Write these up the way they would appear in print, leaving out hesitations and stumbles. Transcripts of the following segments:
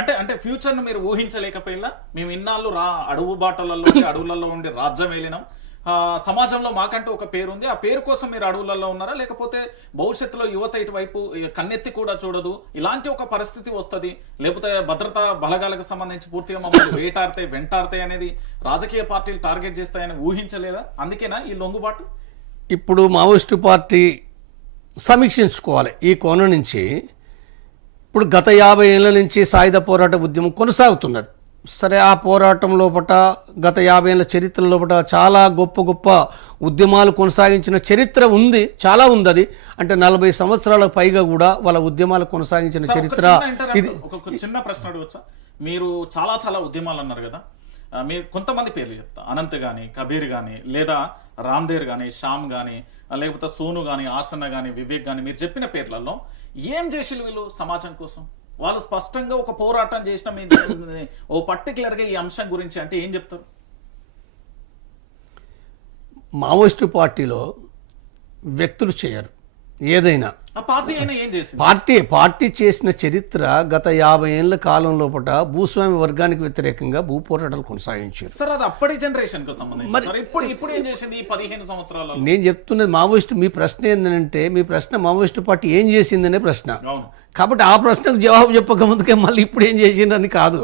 అంటే అంటే ఫ్యూచర్ ను మీరు ఊహించలేకపోయినా మేము ఇన్నాళ్ళు అడవు బాటలలో అడవులలో ఉండి రాజ్యం వెళ్ళినాం, సమాజంలో మాకంటూ ఒక పేరు ఉంది, ఆ పేరు కోసం మీరు అడవులలో ఉన్నారా, లేకపోతే భవిష్యత్తులో యువత ఇటువైపు కన్నెత్తి కూడా చూడదు ఇలాంటి ఒక పరిస్థితి వస్తుంది, లేకపోతే భద్రతా బలగాలకు సంబంధించి పూర్తిగా మమ్మల్ని వెంటాడతాయి అనేది రాజకీయ పార్టీలు టార్గెట్ చేస్తాయని ఊహించలేదా? అందుకేనా ఈ లొంగుబాటు? ఇప్పుడు మావోయిస్టు పార్టీ సమీక్షించుకోవాలి ఈ కోణం నుంచి. ఇప్పుడు గత 50 ఏళ్ల నుంచి సాయుధ పోరాట ఉద్యమం కొనసాగుతున్నది. సరే, ఆ పోరాటం లోపట గత 50 ఏళ్ల చరిత్ర లోపట చాలా గొప్ప గొప్ప ఉద్యమాలు కొనసాగించిన చరిత్ర ఉంది, చాలా ఉంది. అది అంటే 40 సంవత్సరాలకు పైగా కూడా వాళ్ళ ఉద్యమాలు కొనసాగించిన చరిత్ర ఇది. ఒక చిన్న ప్రశ్న అడగచ్చా? మీరు చాలా చాలా ఉద్యమాలు అన్నారు కదా, మీరు కొంతమంది పేర్లు చెప్తా, అనంత్ గాని, కబీర్ గాని, లేదా రామ్దేర్ గాని, శ్యామ్ గాని, లేకపోతే సోను గాని, ఆసన్న గాని, వివేక్ గాని, మీరు చెప్పిన పేర్లలో ఏం చేసిలు వీళ్ళు సమాజం కోసం? వాళ్ళు స్పష్టంగా ఒక పోరాటం చేసిన ఓ పర్టికులర్ గా ఈ అంశం గురించి అంటే ఏం చెప్తారు? మావోయిస్టు పార్టీలో వ్యక్తులు చేయరు ఏదైనా. పార్టీ అయినా ఏం చేసింది? పార్టీ చేసిన చరిత్ర గత 50 ఏళ్ల కాలం లోపల భూస్వామి వర్గానికి వ్యతిరేకంగా భూ పోరాటాలు కొనసాగించారు. సార్, అది అప్పటి జనరేషన్ కు సంబంధించి. ఇప్పుడు ఏం చేసింది ఈ 15 సంవత్సరాలలో? నేను చెప్తున్నది మావోయిస్టు. మీ ప్రశ్న ఏంటంటే, మీ ప్రశ్న మావోయిస్టు పార్టీ ఏం చేసిందనే ప్రశ్న. కాబట్టి ఆ ప్రశ్నకు జవాబు చెప్పక ముందుకే మళ్ళీ ఇప్పుడు ఏం చేసిందని కాదు.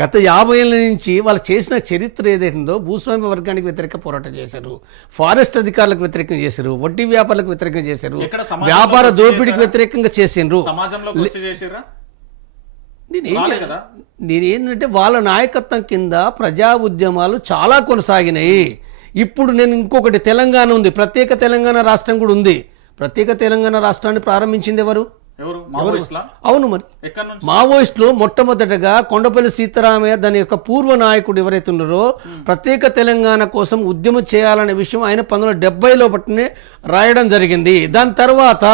గత 50 ఏళ్ళ నుంచి వాళ్ళు చేసిన చరిత్ర ఏదైతుందో, భూస్వామ్య వర్గానికి వ్యతిరేక పోరాటం చేశారు, ఫారెస్ట్ అధికారులకు వ్యతిరేకంగా చేశారు, వడ్డీ వ్యాపారులకు వ్యతిరేకంగా చేశారు, వ్యాపార దోపిడీకి వ్యతిరేకంగా చేసిండ్రు. నేనేంటంటే వాళ్ళ నాయకత్వం కింద ప్రజా ఉద్యమాలు చాలా కొనసాగినాయి. ఇప్పుడు నేను ఇంకొకటి, తెలంగాణ ఉంది, ప్రత్యేక తెలంగాణ రాష్ట్రం కూడా ఉంది. ప్రత్యేక తెలంగాణ రాష్ట్రాన్ని ప్రారంభించింది ఎవరు? అవును, మరి మావోయిస్టులు మొట్టమొదటగా కొండపల్లి సీతారామయ్య దాని యొక్క పూర్వ నాయకుడు ఎవరైతే ఉన్నారో, ప్రత్యేక తెలంగాణ కోసం ఉద్యమం చేయాలనే విషయం ఆయన 1970లో బట్టినే రాయడం జరిగింది. దాని తర్వాత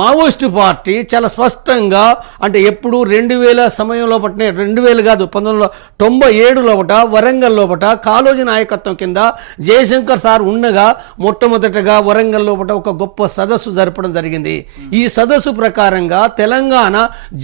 మావోయిస్టు పార్టీ చాలా స్పష్టంగా, అంటే ఎప్పుడు 2000 సమయంలో పట్టినే, 2000 కాదు 1997 లోపట వరంగల్ లోపట కాళోజీ నాయకత్వం కింద జయశంకర్ సార్ ఉండగా మొట్టమొదటగా వరంగల్ లోపట ఒక గొప్ప సదస్సు జరపడం జరిగింది. ఈ సదస్సు ప్రకారంగా తెలంగాణ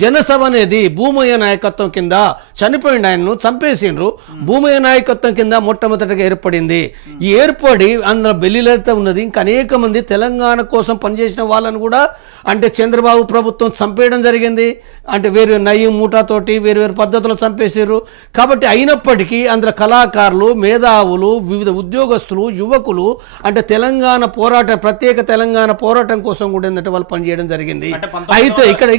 జనసభ అనేది భూమయ్య నాయకత్వం కింద, చనిపోయింది, ఆయన్ను చంపేసిండ్రు, భూమయ్య నాయకత్వం కింద మొట్టమొదటిగా ఏర్పడింది. ఈ ఏర్పడి అందులో బెల్లిలత ఉన్నది, ఇంకా అనేక మంది తెలంగాణ కోసం పనిచేసిన వాళ్ళని కూడా అంటే చంద్రబాబు ప్రభుత్వం చంపేయడం జరిగింది. అంటే వేరు నయీం మూటాతోటి వేరు పద్ధతులు చంపేశారు. కాబట్టి అయినప్పటికీ అందులో కళాకారులు, మేధావులు, వివిధ ఉద్యోగస్తులు, యువకులు, అంటే తెలంగాణ పోరాటం, ప్రత్యేక తెలంగాణ పోరాటం కోసం కూడా ఏంటంటే వాళ్ళు పనిచేయడం జరిగింది. అయితే ఇక్కడ